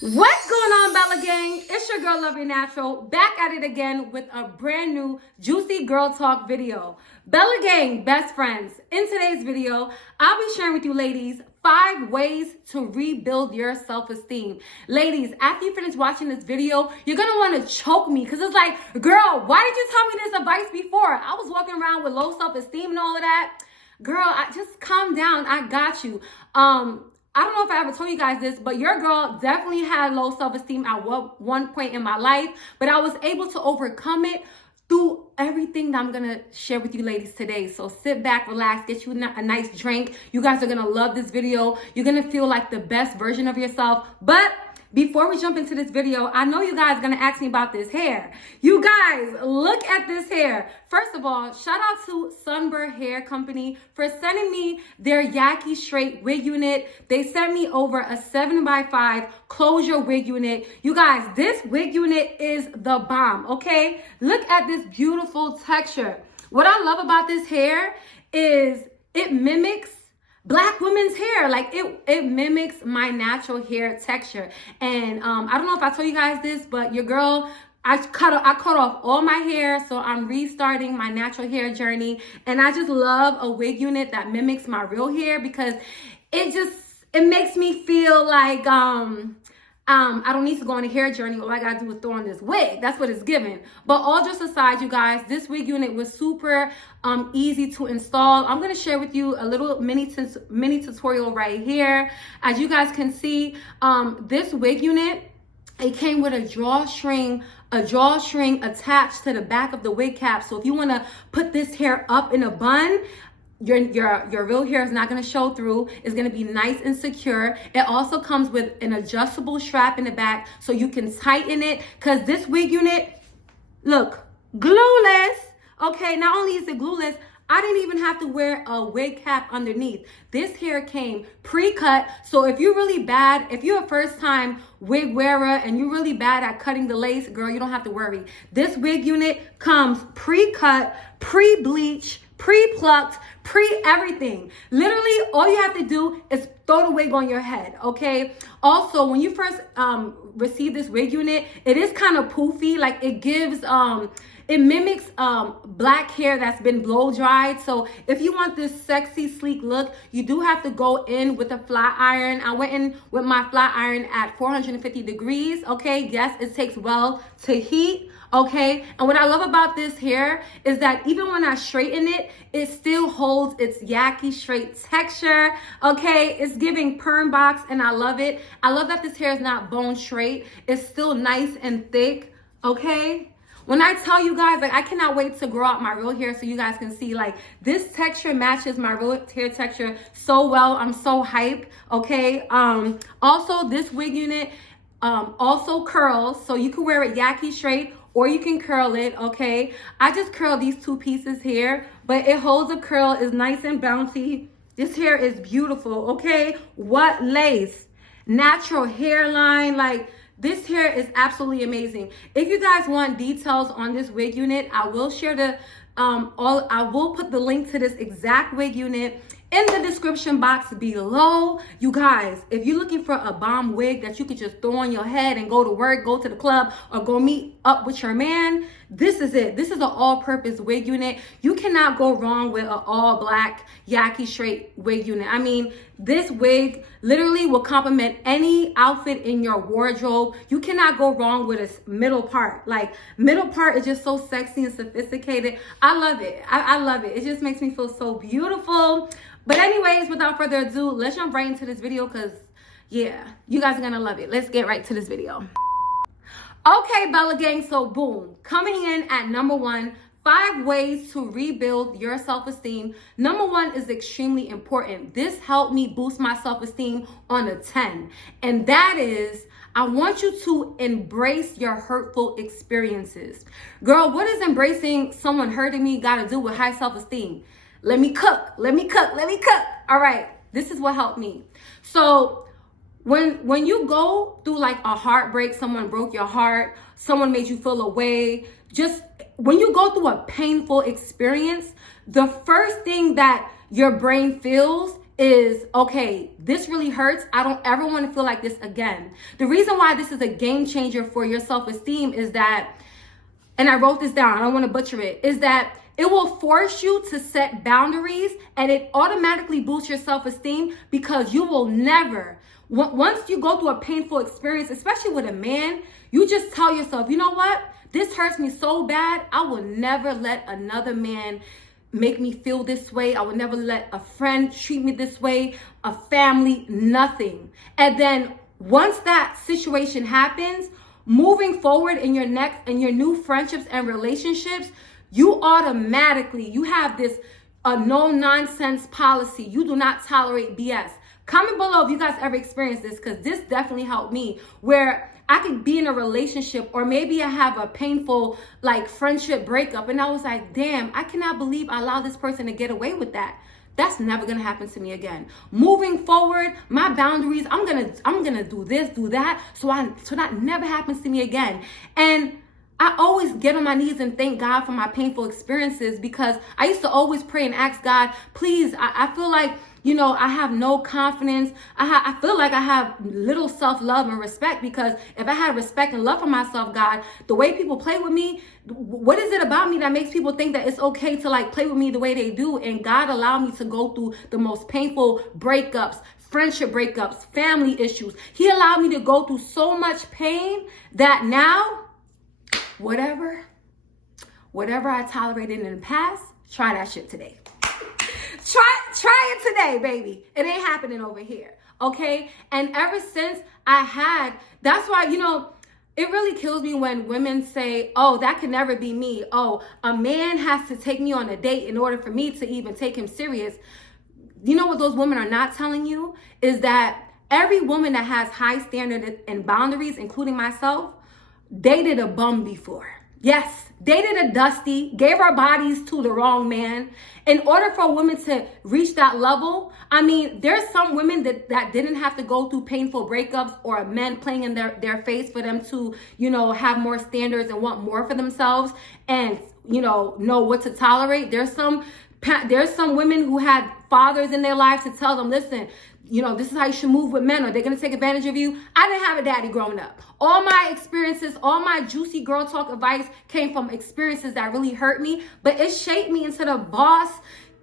What's going on, Bella Gang? It's your girl, Love Your Natural, back at it again with a brand new juicy girl talk video. Bella Gang, best friends. In today's video, I'll be sharing with you ladies 5 ways to rebuild your self-esteem. Ladies, after you finish watching this video, you're gonna want to choke me because it's like, girl, why did you tell me this advice before? I was walking around with low self-esteem and all of that. Girl, just calm down. I got you. I don't know if I ever told you guys this, but your girl definitely had low self-esteem at one point in my life, but I was able to overcome it through everything that I'm gonna share with you ladies today. So sit back, relax, get you a nice drink. You guys are gonna love this video. You're gonna feel like the best version of yourself. But before we jump into this video, I know you guys are gonna ask me about this hair. You guys, look at this hair. First of all, shout out to Sunber Hair Company for sending me their Yaki straight wig unit. They sent me over a 7x5 closure wig unit. You guys, this wig unit is the bomb, okay? Look at this beautiful texture. What I love about this hair is it mimics Black women's hair. Like it mimics my natural hair texture. And I don't know if I told you guys this, but your girl, I cut off all my hair, so I'm restarting my natural hair journey. And I just love a wig unit that mimics my real hair because it makes me feel like I don't need to go on a hair journey. All I gotta do is throw on this wig. That's what it's giving. But all jokes aside, you guys, this wig unit was super easy to install. I'm gonna share with you a little mini tutorial right here. As you guys can see, this wig unit, it came with a drawstring attached to the back of the wig cap. So if you wanna put this hair up in a bun, your real hair is not going to show through. It's going to be nice and secure. It also comes with an adjustable strap in the back so you can tighten it, because this wig unit, look, glueless. Okay, not only is it glueless, I didn't even have to wear a wig cap underneath. This hair came pre-cut, so if you're really bad, if you're a first-time wig wearer and you're really bad at cutting the lace, girl, you don't have to worry. This wig unit comes pre-cut, pre-bleached, pre-plucked, pre-everything. Literally, all you have to do is throw the wig on your head, okay? Also, when you first receive this wig unit, it is kind of poofy. Like it gives, it mimics black hair that's been blow dried. So if you want this sexy, sleek look, you do have to go in with a flat iron. I went in with my flat iron at 450 degrees, okay? Yes, it takes well to heat. Okay, and what I love about this hair is that even when I straighten it, it still holds its Yaki straight texture. Okay, it's giving perm box and I love it. I love that this hair is not bone straight. It's still nice and thick. Okay, when I tell you guys, like, I cannot wait to grow out my real hair so you guys can see, like, this texture matches my real hair texture so well. I'm so hyped. Okay, also this wig unit also curls, so you can wear it Yaki straight or you can curl it, okay? I just curled these 2 pieces here, but it holds a curl, is nice and bouncy. This hair is beautiful, okay? What lace? Natural hairline, like, this hair is absolutely amazing. If you guys want details on this wig unit, I will share I will put the link to this exact wig unit in the description box below. You guys, if you're looking for a bomb wig that you could just throw on your head and go to work, go to the club, or go meet up with your man, this is it. This is an all-purpose wig unit. You cannot go wrong with an all-black Yaki straight wig unit. I mean, this wig literally will complement any outfit in your wardrobe. You cannot go wrong with its middle part. Like, middle part is just so sexy and sophisticated. I love it. I love it. It just makes me feel so beautiful. But anyways, without further ado, let's jump right into this video because, yeah, you guys are going to love it. Let's get right to this video. Okay, Bella Gang, so boom. Coming in at number 1, 5 ways to rebuild your self-esteem. Number 1 is extremely important. This helped me boost my self-esteem on a 10. And that is, I want you to embrace your hurtful experiences. Girl, what is embracing someone hurting me got to do with high self-esteem? Let me cook. All right, this is what helped me. So when you go through like a heartbreak, someone broke your heart, someone made you feel away, just when you go through a painful experience, the first thing that your brain feels is, okay, this really hurts. I don't ever want to feel like this again. The reason why this is a game changer for your self-esteem is that, and I wrote this down, I don't want to butcher it, is that it will force you to set boundaries, and it automatically boosts your self-esteem because you will never, once you go through a painful experience, especially with a man, you just tell yourself, you know what? This hurts me so bad, I will never let another man make me feel this way. I would never let a friend treat me this way, a family, nothing. And then once that situation happens, moving forward in your next and your new friendships and relationships, you have this no nonsense policy. You do not tolerate BS. Comment below if you guys ever experienced this, because this definitely helped me, where I could be in a relationship, or maybe I have a painful like friendship breakup, and I was like, damn, I cannot believe I allowed this person to get away with that. That's never gonna happen to me again. Moving forward, my boundaries, I'm gonna do this, do that, so that never happens to me again. And I always get on my knees and thank God for my painful experiences, because I used to always pray and ask God, please, I feel like, you know, I have no confidence. I feel like I have little self-love and respect, because if I had respect and love for myself, God, the way people play with me, what is it about me that makes people think that it's okay to like play with me the way they do? And God allowed me to go through the most painful breakups, friendship breakups, family issues. He allowed me to go through so much pain that now, whatever I tolerated in the past, try that shit today. Try it today, baby. It ain't happening over here, okay? And ever since that's why, you know, it really kills me when women say, oh, that can never be me. Oh, a man has to take me on a date in order for me to even take him serious. You know what those women are not telling you is that every woman that has high standards and boundaries, including myself, dated a bum before. Yes, dated a dusty, gave our bodies to the wrong man. In order for a woman to reach that level, I mean, there's some women that didn't have to go through painful breakups or men playing in their face for them to, you know, have more standards and want more for themselves and, you know what to tolerate. There's some women who had fathers in their lives to tell them, listen, you know, this is how you should move with men, or they're going to take advantage of you. I didn't have a daddy growing up. All my experiences, all my juicy girl talk advice came from experiences that really hurt me, but it shaped me into the boss,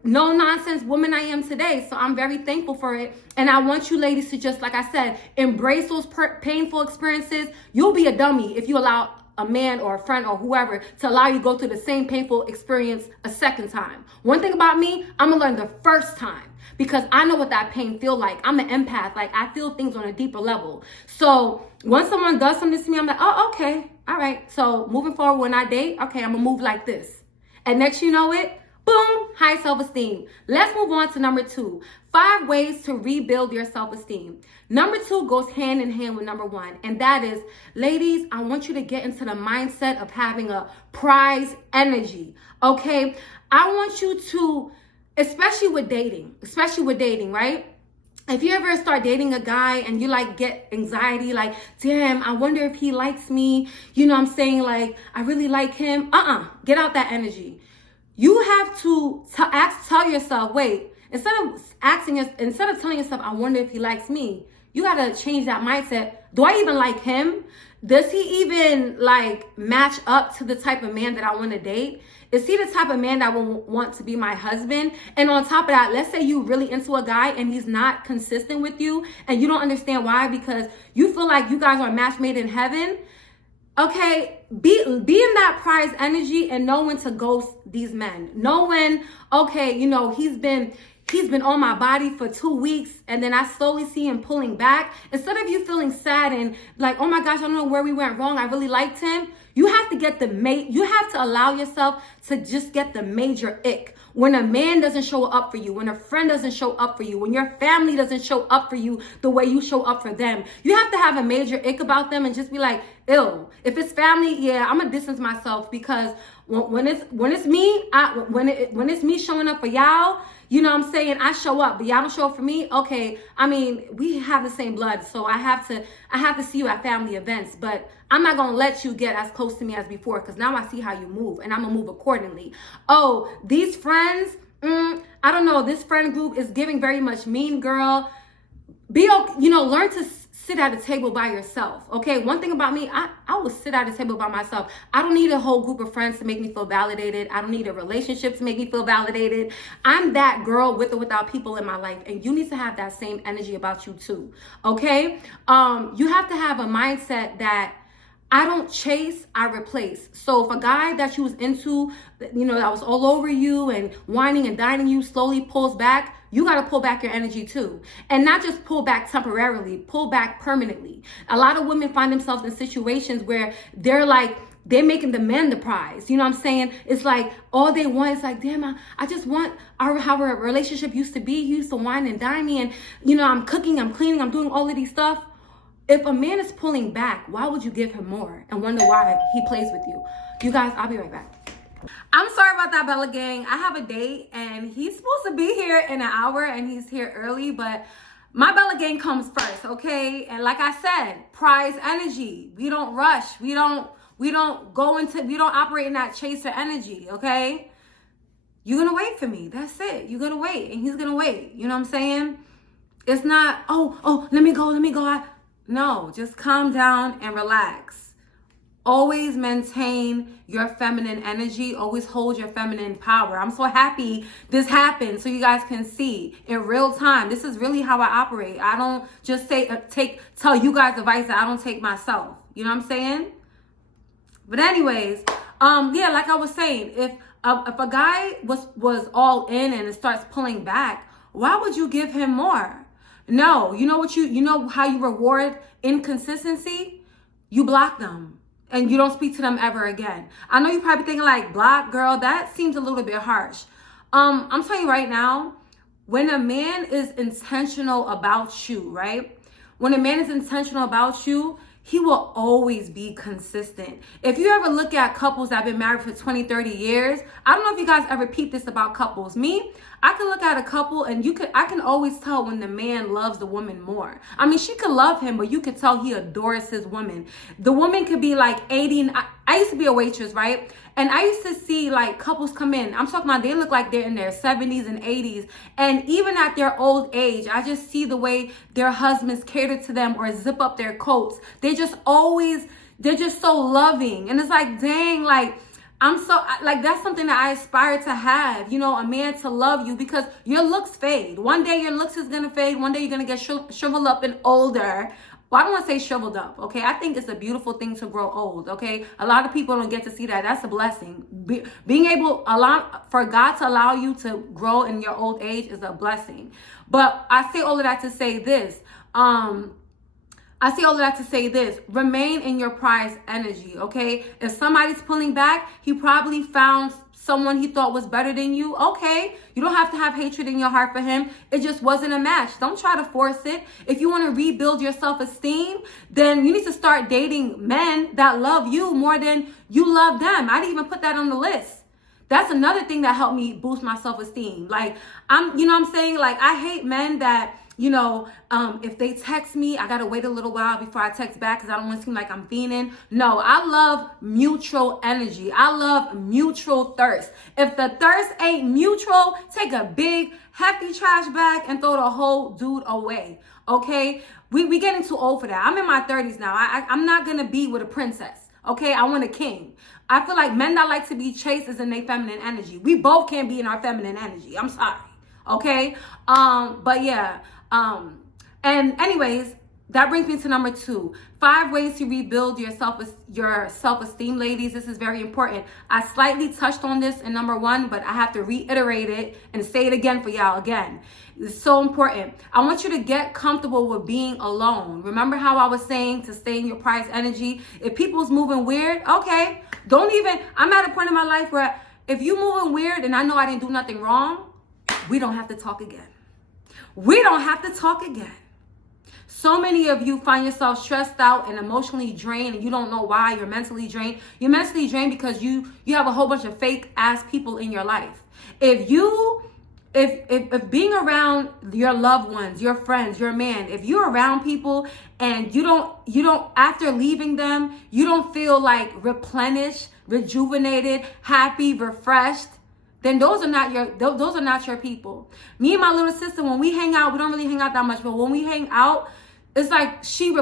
no nonsense woman I am today. So I'm very thankful for it. And I want you ladies to just, like I said, embrace those painful experiences. You'll be a dummy if you allow a man or a friend or whoever to allow you to go through the same painful experience a second time. One thing about me, I'm gonna learn the first time, because I know what that pain feel like. I'm an empath. Like, I feel things on a deeper level. So when someone does something to me, I'm like, oh, okay, all right. So moving forward, when I date, okay, I'm gonna move like this. And next you know it, boom, high self-esteem. Let's move on to number 2. 5 ways to rebuild your self-esteem. Number 2 goes hand in hand with number 1. And that is, ladies, I want you to get into the mindset of having a prize energy, okay? I want you to, especially with dating, right? If you ever start dating a guy and you like get anxiety, like, damn, I wonder if he likes me. You know what I'm saying? Like, I really like him. Get out that energy. You have to tell yourself, wait, instead of telling yourself, I wonder if he likes me, you gotta change that mindset. Do I even like him? Does he even like match up to the type of man that I want to date? Is he the type of man that will want to be my husband? And on top of that, let's say you really into a guy and he's not consistent with you and you don't understand why, because you feel like you guys are a match made in heaven. Okay, be in that prize energy and know when to ghost these men. Know when, okay, you know, he's been on my body for 2 weeks and then I slowly see him pulling back. Instead of you feeling sad and like, oh my gosh, I don't know where we went wrong, I really liked him. You have to allow yourself to just get the major ick. When a man doesn't show up for you, when a friend doesn't show up for you, when your family doesn't show up for you the way you show up for them, you have to have a major ick about them and just be like, ew. If it's family, yeah, I'm gonna distance myself, because when it's me showing up for y'all, you know what I'm saying, I show up, but y'all don't show up for me. Okay, I mean, we have the same blood, so I have to see you at family events, but I'm not gonna let you get as close to me as before, because now I see how you move and I'm gonna move accordingly. Oh, these friends, I don't know, this friend group is giving very much mean girl. Learn to sit at a table by yourself, okay? One thing about me, I will sit at a table by myself. I don't need a whole group of friends to make me feel validated. I don't need a relationship to make me feel validated. I'm that girl with or without people in my life, and you need to have that same energy about you too, okay? You have to have a mindset that I don't chase, I replace. So if a guy that you was into, that was all over you and whining and dining you slowly pulls back, you got to pull back your energy too. And not just pull back temporarily, pull back permanently. A lot of women find themselves in situations where they're making the men the prize. You know what I'm saying? It's like all they want is like, damn, I just want how our relationship used to be. He used to wine and dine me, and I'm cooking, I'm cleaning, I'm doing all of these stuff. If a man is pulling back, why would you give him more and wonder why he plays with you? You guys, I'll be right back. I'm sorry about that, Bella Gang. I have a date and he's supposed to be here in an hour and he's here early, but my Bella Gang comes first, okay? And like I said, prize energy. We don't rush. We don't operate in that chaser energy, okay? You're gonna wait for me. That's it. You're gonna wait and he's gonna wait. You know what I'm saying? It's not, let me go. No, just calm down and relax. Always maintain your feminine energy. Always hold your feminine power. I'm so happy this happened so you guys can see in real time. This is really how I operate. I don't just tell you guys advice that I don't take myself. You know what I'm saying? But anyways, like I was saying, if a guy was all in and it starts pulling back, why would you give him more? No, you know how you reward inconsistency? You block them and you don't speak to them ever again. I know you're probably thinking like, block, girl, that seems a little bit harsh. I'm telling you right now, when a man is intentional about you, right? When a man is intentional about you, he will always be consistent. If you ever look at couples that have been married for 20, 30 years, I don't know if you guys ever peep this about couples. Me, I can look at a couple and I can always tell when the man loves the woman more. I mean, she could love him, but you could tell he adores his woman. The woman could be like 80. I used to be a waitress, right? And I used to see like couples come in. I'm talking about they look like they're in their 70s and 80s. And even at their old age, I just see the way their husbands cater to them or zip up their coats. They're just so loving. And it's like, dang, like, that's something that I aspire to have, a man to love you, because your looks fade. One day your looks is going to fade. One day you're going to get shriveled up and older. Well, I don't want to say shriveled up, okay? I think it's a beautiful thing to grow old, okay? A lot of people don't get to see that. That's a blessing. Being able, for God to allow you to grow in your old age is a blessing. But I say all of that to say this. Remain in your prize energy, okay? If somebody's pulling back, he probably found someone he thought was better than you. Okay, you don't have to have hatred in your heart for him. It just wasn't a match. Don't try to force it. If you want to rebuild your self-esteem, then you need to start dating men that love you more than you love them. I didn't even put that on the list. That's another thing that helped me boost my self-esteem. Like, I hate men that, if they text me, I got to wait a little while before I text back because I don't want to seem like I'm fiending. No, I love mutual energy. I love mutual thirst. If the thirst ain't mutual, take a big, hefty trash bag and throw the whole dude away. Okay? We getting too old for that. I'm in my 30s now. I'm not going to be with a princess. Okay? I want a king. I feel like men that like to be chased is in their feminine energy. We both can't be in our feminine energy. I'm sorry. Okay? But yeah. And anyways, that brings me to number 2. 5 ways to rebuild your self-esteem, ladies. This is very important. I slightly touched on this in number 1, but I have to reiterate it and say it again for y'all again. It's so important. I want you to get comfortable with being alone. Remember how I was saying to stay in your prize energy? If people's moving weird, okay, I'm at a point in my life where if you moving weird and I know I didn't do nothing wrong, we don't have to talk again. We don't have to talk again. So many of you find yourself stressed out and emotionally drained, and you don't know why. You're mentally drained. You're mentally drained because you have a whole bunch of fake ass people in your life. If being around your loved ones, your friends, your man, if you're around people and you don't after leaving them, you don't feel like replenished, rejuvenated, happy, refreshed, then those are not your people. Me and my little sister, when we hang out, we don't really hang out that much, but when we hang out, it's like she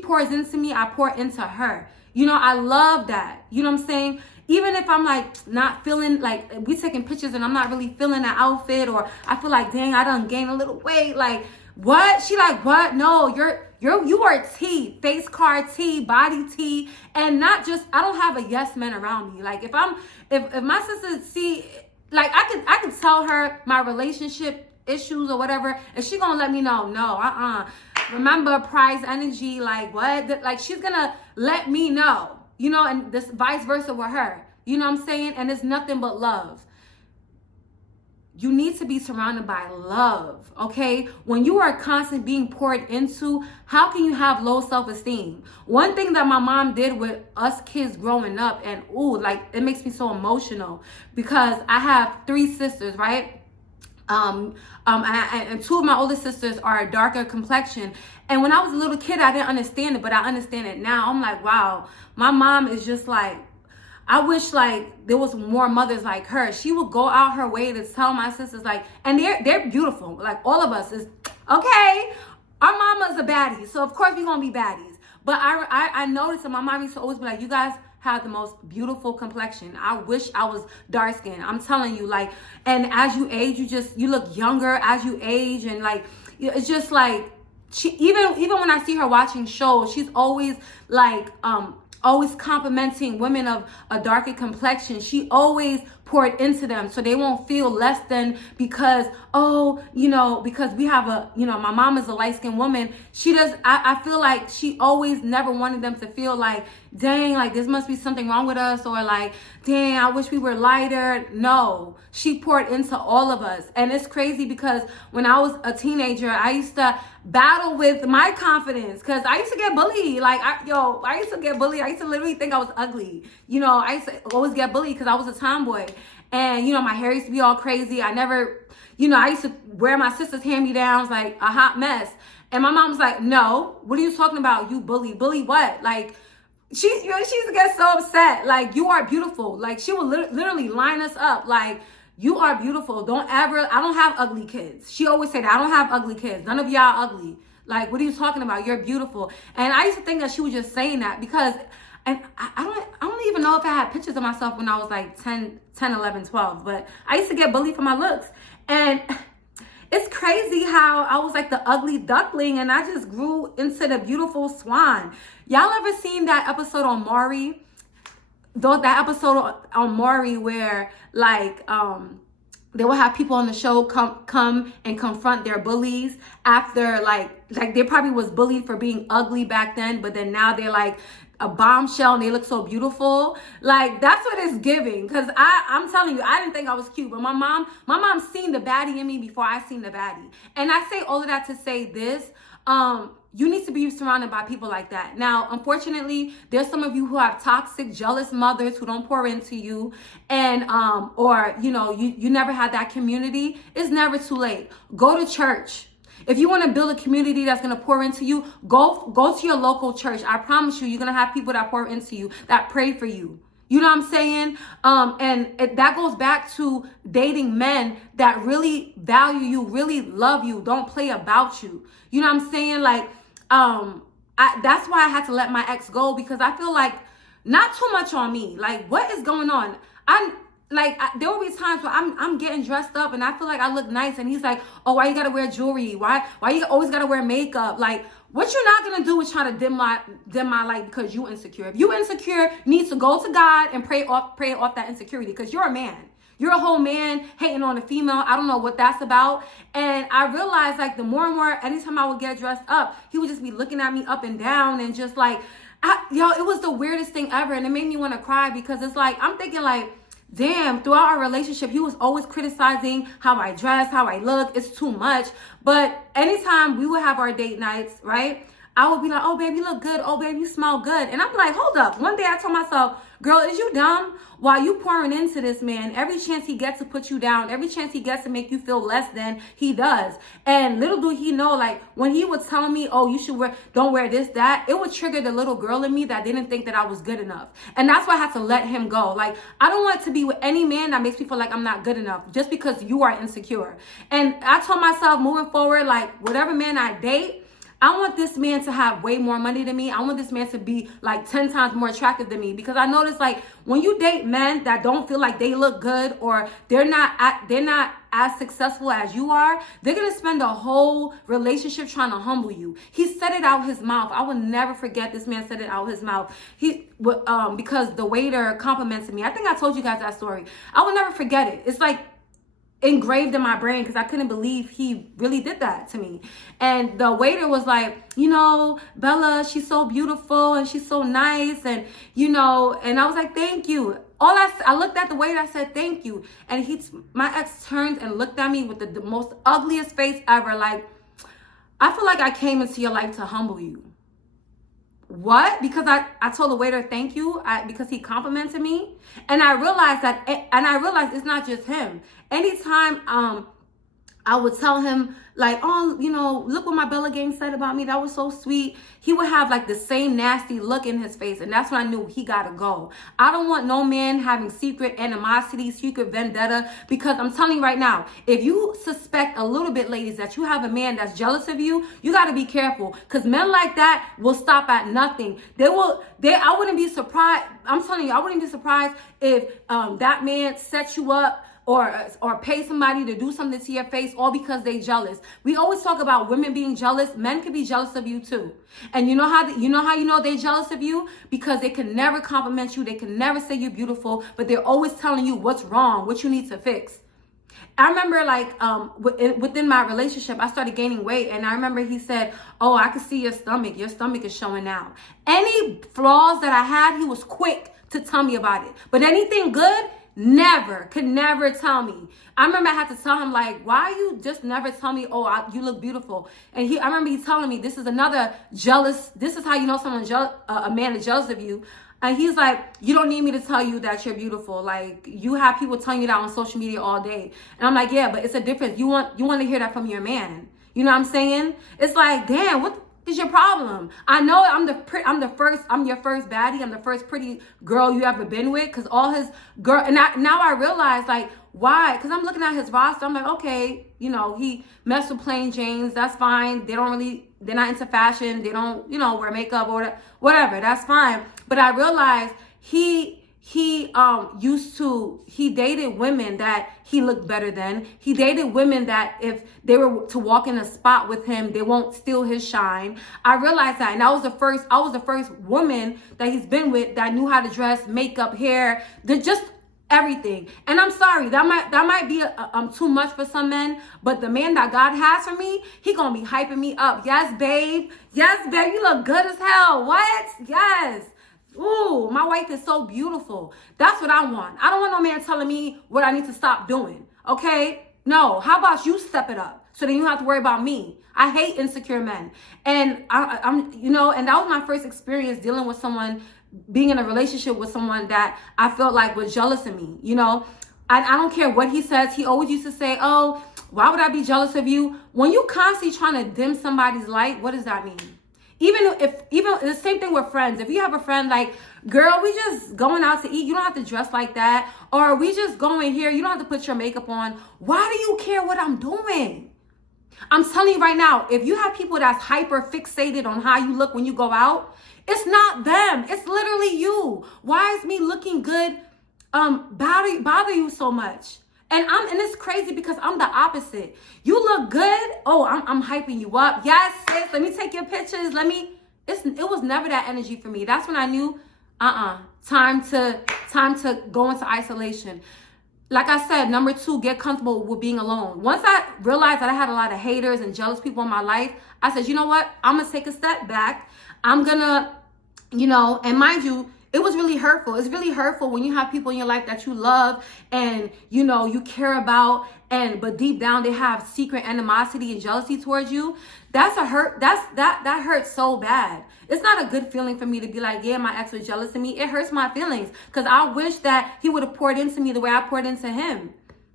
pours into me, I pour into her. You know, I love that. You know what I'm saying? Even if I'm like not feeling, like we taking pictures and I'm not really feeling the outfit, or I feel like, dang, I done gained a little weight. Like, what? She like, what? No, you are T, face card T, body T, and not just, I don't have a yes man around me. Like if my sister see, like I could tell her my relationship issues or whatever, and she gonna let me know, no, remember prize energy, like what? Like she's gonna let me know, you know, and this vice versa with her. You know what I'm saying? And it's nothing but love. You need to be surrounded by love, okay? When you are constantly being poured into, how can you have low self-esteem? One thing that my mom did with us kids growing up, and like it makes me so emotional, because I have 3 sisters, right? And 2 of my older sisters are a darker complexion. And when I was a little kid, I didn't understand it, but I understand it now. I'm like, wow, my mom is just like, I wish like there was more mothers like her. She would go out her way to tell my sisters, like, and they're beautiful. Like all of us is okay. Our mama's a baddie, so of course we're gonna be baddies. But I noticed that my mom used to always be like, you guys have the most beautiful complexion. I wish I was dark skinned. I'm telling you, like, and as you age, you look younger as you age, and like it's just like she even when I see her watching shows, she's always like always complimenting women of a darker complexion. She always poured into them so they won't feel less than because, because we have my mom is a light-skinned woman. I feel like she always never wanted them to feel like, dang, like this must be something wrong with us, or like, dang, I wish we were lighter. No, she poured into all of us. And it's crazy because when I was a teenager, I used to battle with my confidence because I used to get bullied. Like, I used to get bullied. I used to literally think I was ugly. You know, I used to always get bullied because I was a tomboy. And, my hair used to be all crazy. I used to wear my sister's hand-me-downs like a hot mess. And my mom was like, no, what are you talking about? You bully. Bully what? Like, she used to get so upset. Like, you are beautiful. Like, she would literally line us up. Like, you are beautiful. I don't have ugly kids. She always said, I don't have ugly kids. None of y'all ugly. Like, what are you talking about? You're beautiful. And I used to think that she was just saying that because, and I don't even know if I had pictures of myself when I was like 10, 11, 12. But I used to get bullied for my looks. And it's crazy how I was like the ugly duckling and I just grew into the beautiful swan. Y'all ever seen that episode on Maury? That episode on Maury where like they will have people on the show come and confront their bullies after like they probably was bullied for being ugly back then, but then now they're like a bombshell and they look so beautiful. Like that's what it's giving. Cause I'm telling you, I didn't think I was cute, but my mom seen the baddie in me before I seen the baddie. And I say all of that to say this, you need to be surrounded by people like that. Now, unfortunately, there's some of you who have toxic, jealous mothers who don't pour into you, and or you never had that community. It's never too late. Go to church. If you want to build a community that's going to pour into you, go to your local church. I promise you're going to have people that pour into you, that pray for you. You know what I'm saying? That goes back to dating men that really value you, really love you, don't play about you. You know what I'm saying? Like, that's why I had to let my ex go, because I feel like not too much on me. Like, what is going on? There will be times where I'm getting dressed up and I feel like I look nice, and he's like, oh, why you gotta wear jewelry? Why you always gotta wear makeup? Like, what you're not gonna do is try to dim my light because you insecure. If you insecure, you need to go to God and pray off that insecurity, because you're a man. You're a whole man hating on a female. I don't know what that's about. And I realized, like, the more and more, anytime I would get dressed up, he would just be looking at me up and down and just like, it was the weirdest thing ever. And it made me want to cry, because it's like, I'm thinking like, damn, throughout our relationship, he was always criticizing how I dress, how I look. It's too much. But anytime we would have our date nights, right? I would be like, oh, babe, you look good. Oh, babe, you smell good. And I'm like, hold up. One day I told myself, girl, is you dumb? While you pouring into this man, every chance he gets to put you down, every chance he gets to make you feel less than, he does. And little do he know, like, when he would tell me, oh, you should don't wear this, that, it would trigger the little girl in me that didn't think that I was good enough. And that's why I had to let him go. Like, I don't want to be with any man that makes me feel like I'm not good enough just because you are insecure. And I told myself moving forward, like, whatever man I date, I want this man to have way more money than me. I want this man to be like 10 times more attractive than me, because I notice, like, when you date men that don't feel like they look good, or they're not as successful as you are, they're gonna spend a whole relationship trying to humble you. He said it out his mouth. I will never forget this man said it out his mouth. Because the waiter complimented me. I think I told you guys that story. I will never forget it. It's like engraved in my brain, because I couldn't believe he really did that to me. And the waiter was like, you know, Bella, she's so beautiful and she's so nice, and you know, and I was like, thank you. I looked at the waiter, I said, thank you. And my ex turned and looked at me with the most ugliest face ever, like, I feel like I came into your life to humble you. What? Because I told the waiter thank you because he complimented me. And I realized it's not just him. Anytime I would tell him, like, oh, you know, look what my Bella Gang said about me, that was so sweet, he would have like the same nasty look in his face. And that's when I knew he gotta go. I don't want no man having secret animosity, secret vendetta, because I'm telling you right now, if you suspect a little bit, ladies, that you have a man that's jealous of you, you gotta be careful, because men like that will stop at nothing. I wouldn't be surprised. I'm telling you, I wouldn't be surprised if that man set you up or pay somebody to do something to your face, all because they jealous. We always talk about women being jealous. Men can be jealous of you too. And you know how you know they're jealous of you? Because they can never compliment you. They can never say you're beautiful, but they're always telling you what's wrong, what you need to fix. I remember, like, within my relationship, I started gaining weight, and I remember he said, oh, I can see your stomach is showing now. Any flaws that I had, he was quick to tell me about it. But anything good, could never tell me. I remember I had to tell him, like, why you just never tell me, oh, you look beautiful? And I remember he telling me, this is another jealous, this is how you know a man is jealous of you. And he's like, you don't need me to tell you that you're beautiful. Like, you have people telling you that on social media all day. And I'm like, yeah, but it's a difference. You want to hear that from your man. You know what I'm saying? It's like, damn, what is your problem? I know I'm your first baddie. I'm the first pretty girl you ever been with, because all his girl, and now I realize, like, why? Because I'm looking at his roster. I'm like, okay, you know, he messed with plain Janes. That's fine. They're not into fashion. They don't, you know, wear makeup or whatever. That's fine. But I realized he dated women that he looked better than. He dated women that if they were to walk in a spot with him, they won't steal his shine. I realized that, and I was the first woman that he's been with that knew how to dress, makeup, hair, just everything. And I'm sorry, that might be too much for some men, but the man that God has for me, he gonna be hyping me up. Yes, babe, you look good as hell. What? Yes. Ooh, my wife is so beautiful. That's what I want. I don't want no man telling me what I need to stop doing. Okay? No. How about you step it up so then you don't have to worry about me? I hate insecure men. And I'm you know, and that was my first experience dealing with someone, being in a relationship with someone that I felt like was jealous of me. You know, I don't care what he says. He always used to say, oh, why would I be jealous of you? When you constantly trying to dim somebody's light, what does that mean? Even the same thing with friends. If you have a friend like, girl, we just going out to eat, you don't have to dress like that. Or we just going here, you don't have to put your makeup on. Why do you care what I'm doing? I'm telling you right now, if you have people that's hyper fixated on how you look when you go out, it's not them. It's literally you. Why is me looking good bother you so much? And it's crazy because I'm the opposite. You look good. Oh, I'm hyping you up. Yes, sis, let me take your pictures. It was never that energy for me. That's when I knew, time to go into isolation. Like I said, number 2, get comfortable with being alone. Once I realized that I had a lot of haters and jealous people in my life, I said, you know what? I'm going to take a step back. I'm going to, you know, and mind you, It was really hurtful. It's really hurtful when you have people in your life that you love and, you know, you care about, but deep down they have secret animosity and jealousy towards you. That's a hurt. That hurts so bad. It's not a good feeling for me to be like, yeah, my ex was jealous of me. It hurts my feelings because I wish that he would have poured into me the way I poured into him.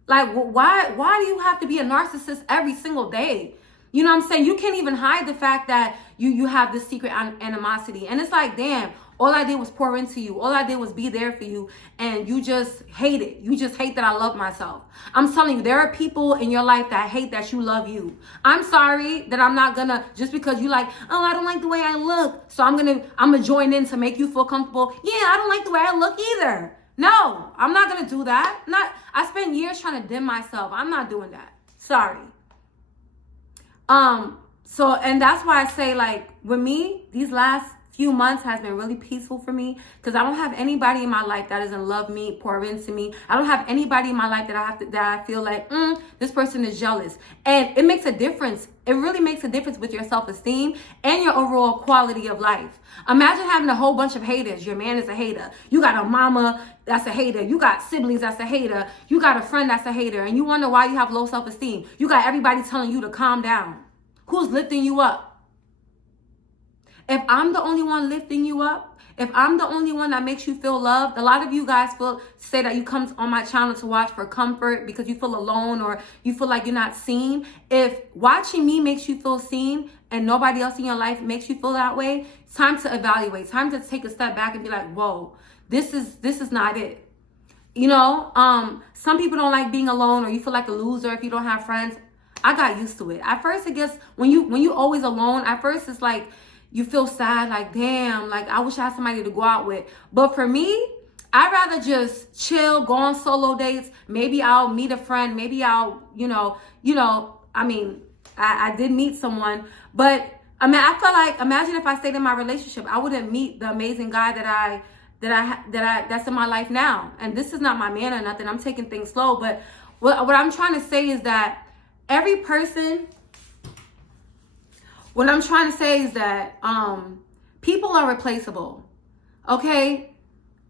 Like, why do you have to be a narcissist every single day? You know what I'm saying? You can't even hide the fact that you have this secret animosity. And it's like, damn, all I did was pour into you. All I did was be there for you. And you just hate it. You just hate that I love myself. I'm telling you, there are people in your life that hate that you love you. I'm sorry that I'm not gonna, just because you like, oh, I don't like the way I look, so I'm gonna join in to make you feel comfortable. Yeah, I don't like the way I look either. No, I'm not gonna do that. I spent years trying to dim myself. I'm not doing that. Sorry. So, and that's why I say, like, with me, these last few months has been really peaceful for me because I don't have anybody in my life that doesn't love me, pour into me. I don't have anybody in my life that I feel like, this person is jealous. And it makes a difference. It really makes a difference with your self-esteem and your overall quality of life. Imagine having a whole bunch of haters. Your man is a hater. You got a mama that's a hater. You got siblings that's a hater. You got a friend that's a hater. And you wonder why you have low self-esteem. You got everybody telling you to calm down. Who's lifting you up? If I'm the only one lifting you up, if I'm the only one that makes you feel loved, a lot of you guys say that you come on my channel to watch for comfort because you feel alone or you feel like you're not seen. If watching me makes you feel seen and nobody else in your life makes you feel that way, it's time to evaluate. It's time to take a step back and be like, whoa, this is not it. You know, some people don't like being alone, or you feel like a loser if you don't have friends. I got used to it. At first, I guess when you always alone, at first it's like you feel sad, like, damn, like I wish I had somebody to go out with. But for me, I'd rather just chill, go on solo dates. Maybe I'll meet a friend. Maybe I'll, I mean, I did meet someone, but I mean, I feel like, imagine if I stayed in my relationship, I wouldn't meet the amazing guy that's in my life now. And this is not my man or nothing. I'm taking things slow, but what I'm trying to say is that every person, what I'm trying to say is that people are replaceable, okay?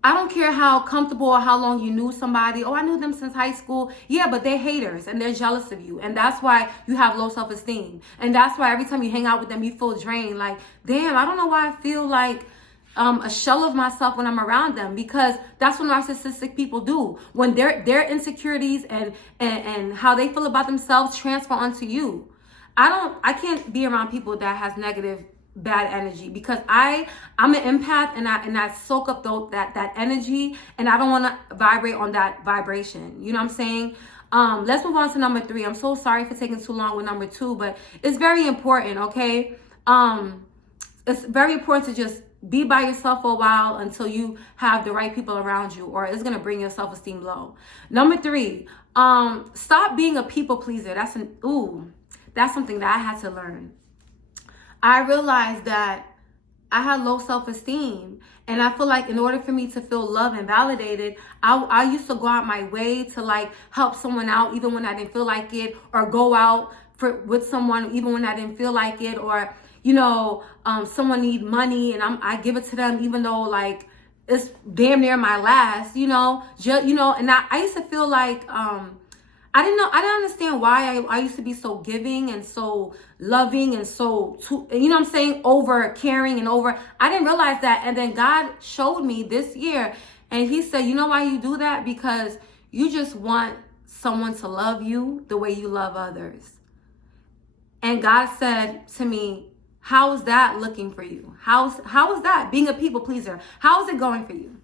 I don't care how comfortable or how long you knew somebody. Oh, I knew them since high school. Yeah, but they're haters and they're jealous of you. And that's why you have low self-esteem. And that's why every time you hang out with them, you feel drained. Like, damn, I don't know why I feel like a shell of myself when I'm around them, because that's what narcissistic people do. When their insecurities and how they feel about themselves transfer onto you. I can't be around people that has negative, bad energy, because I'm an empath and I soak up that energy, and I don't want to vibrate on that vibration. You know what I'm saying? Let's move on to number 3. I'm so sorry for taking too long with number 2, but it's very important, okay? It's very important to just be by yourself for a while until you have the right people around you, or it's going to bring your self-esteem low. Number 3, stop being a people pleaser. That's something that I had to learn. I realized that I had low self-esteem, and I feel like in order for me to feel loved and validated, I used to go out my way to like help someone out even when I didn't feel like it, or go out with someone even when I didn't feel like it, or someone need money and I give it to them even though like it's damn near my last, and I used to feel like I didn't understand why I used to be so giving and so loving and so, over caring and over. I didn't realize that. And then God showed me this year, and he said, you know why you do that? Because you just want someone to love you the way you love others. And God said to me, how is that looking for you? How is that being a people pleaser? How is it going for you?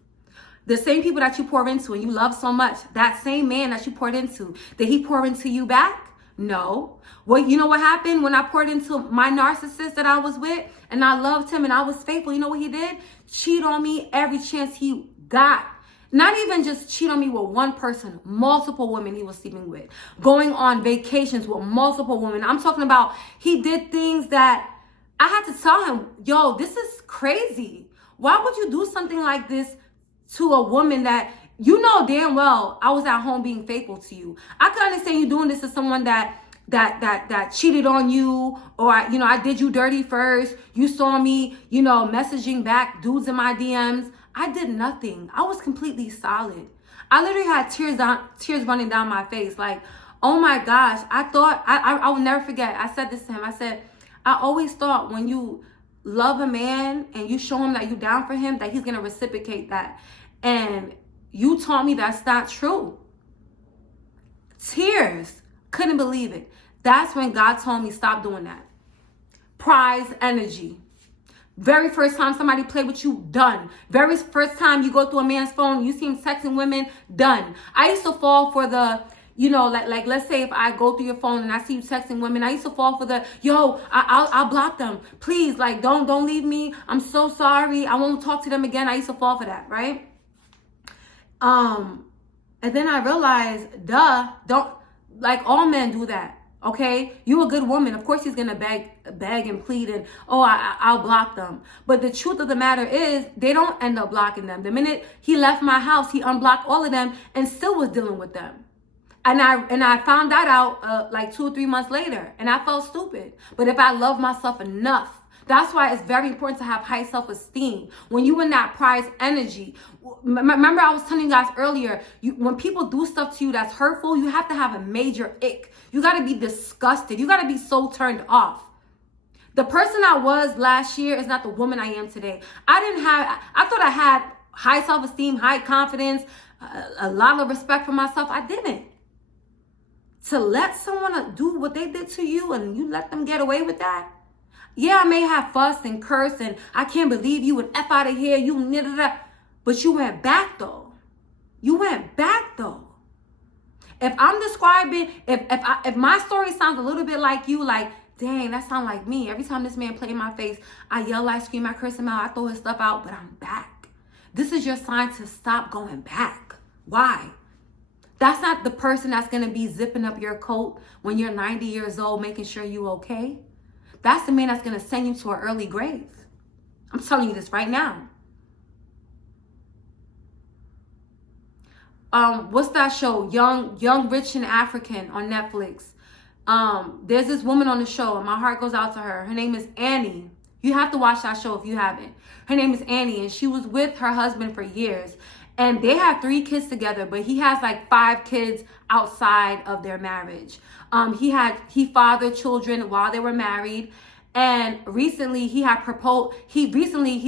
The same people that you pour into and you love so much, that same man that you poured into, did he pour into you back? No. Well, you know what happened when I poured into my narcissist that I was with and I loved him and I was faithful? You know what he did? Cheat on me every chance he got. Not even just cheat on me with one person, multiple women he was sleeping with. Going on vacations with multiple women. I'm talking about he did things that I had to tell him, yo, this is crazy. Why would you do something like this to a woman that you know damn well I was at home being faithful to you? I could understand you doing this to someone that that cheated on you, or I did you dirty first. You saw me, messaging back dudes in my DMs. I did nothing. I was completely solid. I literally had tears running down my face. Like, oh my gosh, I thought, I will never forget. I said this to him. I said, I always thought when you love a man and you show him that you down for him, that he's going to reciprocate that. And you taught me that's not true. Tears. Couldn't believe it. That's when God told me stop doing that. Prize energy. Very first time somebody played with you, done. Very first time you go through a man's phone, you see him texting women, done. I used to fall for the, like let's say if I go through your phone and I see you texting women, I used to fall for the, I'll block them. Please, like, don't leave me. I'm so sorry. I won't talk to them again. I used to fall for that, right? And then I realized, don't, like, all men do that. Okay, you a good woman. Of course he's gonna beg and plead and I'll block them. But the truth of the matter is they don't end up blocking them. The minute he left my house, he unblocked all of them and still was dealing with them. And I found that out like 2 or 3 months later, and I felt stupid. But if I love myself enough, that's why it's very important to have high self-esteem. When you in that prize energy, remember I was telling you guys earlier, when people do stuff to you that's hurtful, you have to have a major ick. You got to be disgusted. You got to be so turned off. The person I was last year is not the woman I am today. I thought I had high self-esteem, high confidence, a lot of respect for myself. I didn't. To let someone do what they did to you and you let them get away with that. Yeah, I may have fussed and cursed and I can't believe you and F out of here, but you went back though. You went back though. If I'm describing, if my story sounds a little bit like you, like, dang, that sounds like me. Every time this man played in my face, I yell, I scream, I curse him out, I throw his stuff out, but I'm back. This is your sign to stop going back. Why? That's not the person that's going to be zipping up your coat when you're 90 years old, making sure you're okay. That's the man that's going to send you to an early grave. I'm telling you this right now. What's that show? Young, Rich, and African on Netflix. There's this woman on the show, and my heart goes out to her. Her name is Annie. You have to watch that show if you haven't. Her name is Annie, and she was with her husband for years. And they have 3 kids together, but he has like 5 kids outside of their marriage. He fathered children while they were married. And recently he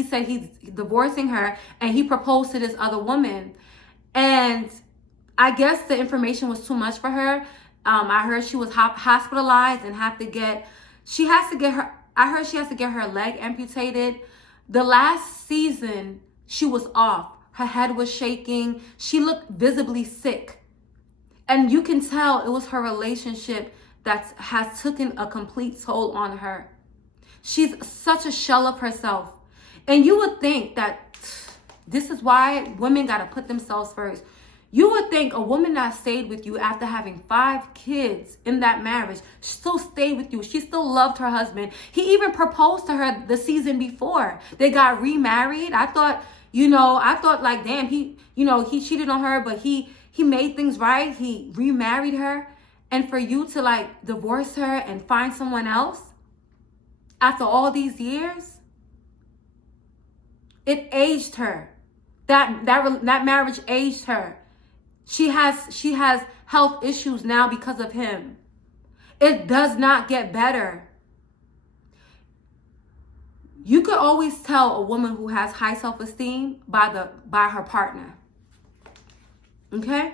said he's divorcing her, and he proposed to this other woman. And I guess the information was too much for her. I heard she was hospitalized and I heard she has to get her leg amputated. The last season she was off. Her head was shaking. She looked visibly sick. And you can tell it was her relationship that has taken a complete toll on her. She's such a shell of herself. And you would think that this is why women got to put themselves first. You would think a woman that stayed with you after having 5 kids in that marriage still stayed with you. She still loved her husband. He even proposed to her the season before. They got remarried. I thought like, damn, he cheated on her, but he made things right. He remarried her. And for you to like divorce her and find someone else after all these years, it aged her. That marriage aged her. She has health issues now because of him. It does not get better. You could always tell a woman who has high self-esteem by her partner. Okay?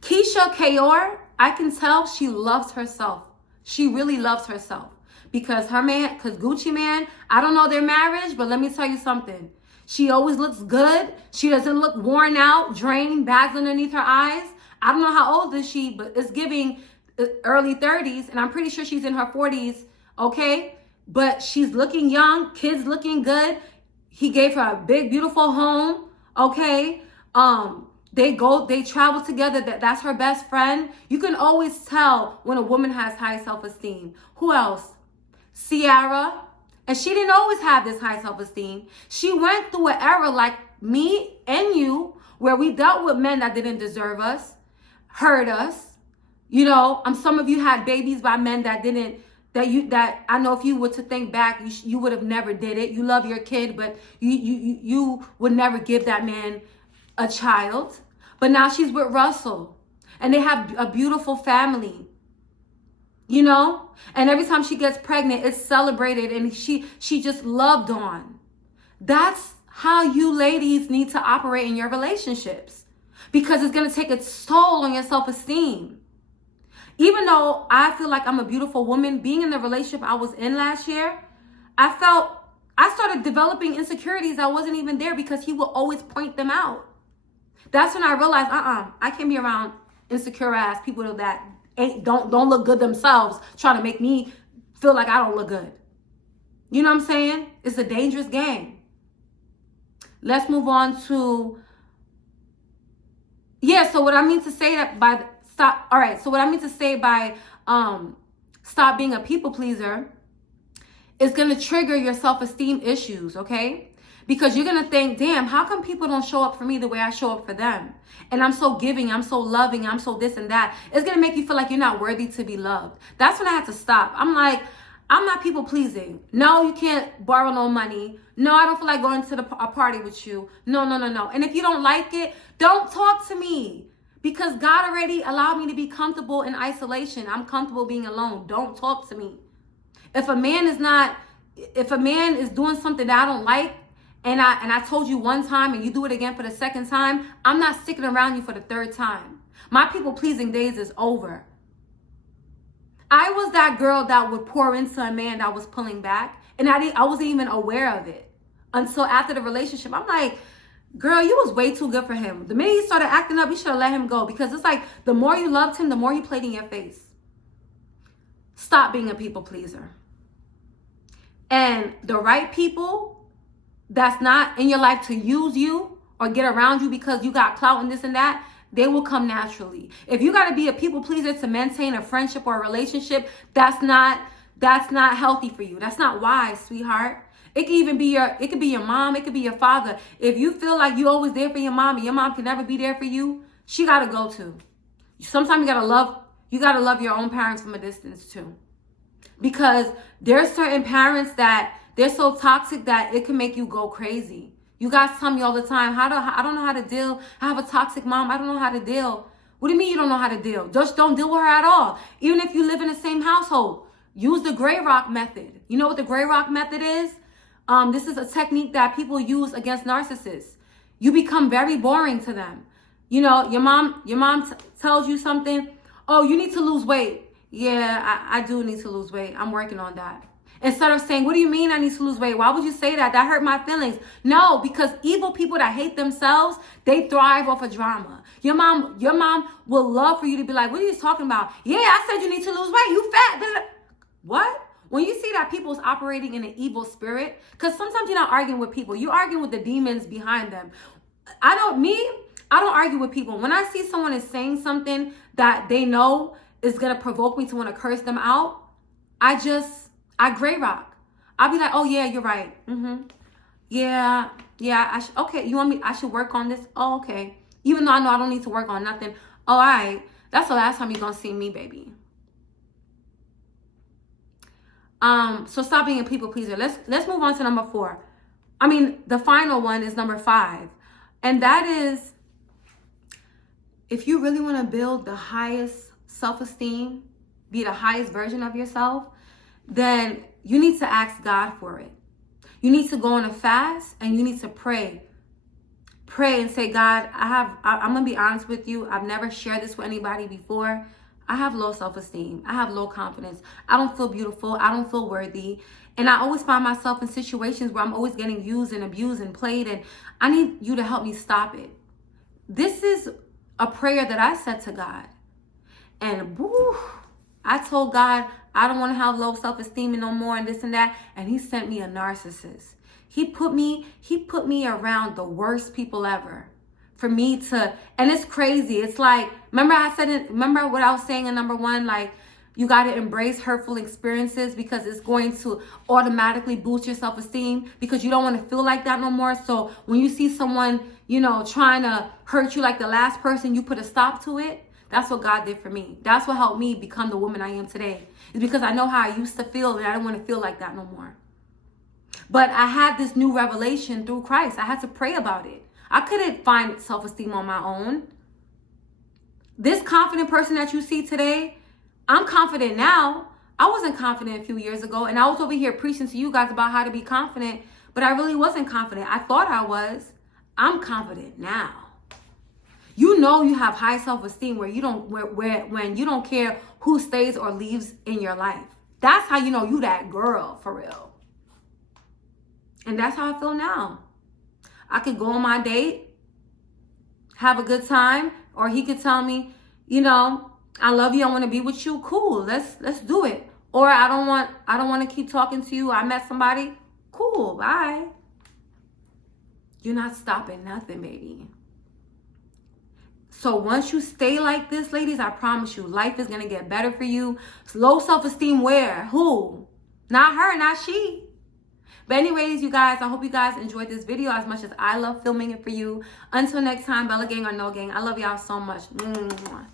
Keisha Kayor, I can tell she loves herself. She really loves herself. Because Gucci man, I don't know their marriage, but let me tell you something. She always looks good. She doesn't look worn out, drained, bags underneath her eyes. I don't know how old is she, but it's giving early 30s, and I'm pretty sure she's in her 40s, okay? But she's looking young, kids looking good. He gave her a big, beautiful home, okay? They travel together. That's her best friend. You can always tell when a woman has high self-esteem. Who else? Ciara. And she didn't always have this high self-esteem. She went through an era like me and you, where we dealt with men that didn't deserve us, hurt us, Some of you had babies by men that didn't, that I know if you were to think back, you would have never did it. You love your kid, but you would never give that man a child. But now she's with Russell and they have a beautiful family, and every time she gets pregnant, it's celebrated and she just loved on. That's how you ladies need to operate in your relationships, because it's going to take its toll on your self-esteem. Even though I feel like I'm a beautiful woman, being in the relationship I was in last year, I started developing insecurities that wasn't even there, because he would always point them out. That's when I realized, I can't be around insecure ass people that don't look good themselves, trying to make me feel like I don't look good. You know what I'm saying? It's a dangerous game. Let's move on to, so what I mean to say that by stop, all right, so what I mean to say by stop being a people pleaser is going to trigger your self-esteem issues, okay? Because you're going to think, damn, how come people don't show up for me the way I show up for them? And I'm so giving, I'm so loving, I'm so this and that. It's going to make you feel like you're not worthy to be loved. That's when I had to stop. I'm like, I'm not people pleasing. No, you can't borrow no money. No, I don't feel like going to a party with you. No. And if you don't like it, don't talk to me. Because God already allowed me to be comfortable in isolation. I'm comfortable being alone. Don't talk to me. If a man is doing something that I don't like, and I told you one time and you do it again for the second time, I'm not sticking around you for the third time. My people pleasing days is over. I was that girl that would pour into a man that was pulling back, and I wasn't even aware of it until after the relationship. I'm like, girl, you was way too good for him. The minute he started acting up, you should have let him go, because it's like the more you loved him, the more he played in your face. Stop being a people pleaser. And the right people that's not in your life to use you or get around you because you got clout and this and that, they will come naturally. If you got to be a people pleaser to maintain a friendship or a relationship, that's not healthy for you. That's not wise, sweetheart. It could be your mom, it could be your father. If you feel like you're always there for your mom and your mom can never be there for you, she got to go too. Sometimes you got to love your own parents from a distance too. Because there's certain parents that they're so toxic that it can make you go crazy. You guys tell me all the time, I don't know how to deal. I have a toxic mom. I don't know how to deal. What do you mean you don't know how to deal? Just don't deal with her at all. Even if you live in the same household, use the gray rock method. You know what the gray rock method is? This is a technique that people use against narcissists. You become very boring to them. Your mom tells you something. Oh, you need to lose weight. Yeah, I do need to lose weight. I'm working on that. Instead of saying, what do you mean I need to lose weight? Why would you say that? That hurt my feelings. No, because evil people that hate themselves, they thrive off of drama. Your mom will love for you to be like, what are you talking about? Yeah, I said you need to lose weight. You fat. What? When you see that people's operating in an evil spirit, because sometimes you're not arguing with people. You're arguing with the demons behind them. I don't argue with people. When I see someone is saying something that they know is going to provoke me to want to curse them out, I gray rock. I'll be like, oh yeah, you're right. Yeah. Okay, you want me, I should work on this? Oh, okay. Even though I know I don't need to work on nothing. Oh, all right. That's the last time you're going to see me, baby. So stop being a people pleaser. Let's move on to number 4. The final one is number 5. And that is, if you really want to build the highest self-esteem, be the highest version of yourself, then you need to ask God for it. You need to go on a fast and you need to pray. Pray and say, God, I'm going to be honest with you. I've never shared this with anybody before. I have low self-esteem. I have low confidence. I don't feel beautiful. I don't feel worthy. And I always find myself in situations where I'm always getting used and abused and played. And I need you to help me stop it. This is a prayer that I said to God. And I told God, I don't want to have low self-esteem no more and this and that. And he sent me a narcissist. He put me around the worst people ever for me to, and it's crazy. It's like, remember what I was saying in number 1, like you got to embrace hurtful experiences because it's going to automatically boost your self-esteem because you don't want to feel like that no more. So when you see someone, trying to hurt you like the last person, you put a stop to it. That's what God did for me. That's what helped me become the woman I am today. It's because I know how I used to feel, and I don't want to feel like that no more. But I had this new revelation through Christ. I had to pray about it. I couldn't find self-esteem on my own. This confident person that you see today, I'm confident now. I wasn't confident a few years ago, and I was over here preaching to you guys about how to be confident, but I really wasn't confident. I thought I was. I'm confident now. You know you have high self-esteem when you don't care who stays or leaves in your life. That's how you know you that girl for real. And that's how I feel now. I could go on my date, have a good time, or he could tell me, you know, I love you, I want to be with you. Cool, let's do it. Or I don't want to keep talking to you. I met somebody. Cool, bye. You're not stopping nothing, baby. So once you stay like this, ladies, I promise you, life is going to get better for you. Low self-esteem where? Who? Not her, not she. But anyways, you guys, I hope you guys enjoyed this video as much as I love filming it for you. Until next time, Bella Gang or no gang, I love y'all so much. Mwah.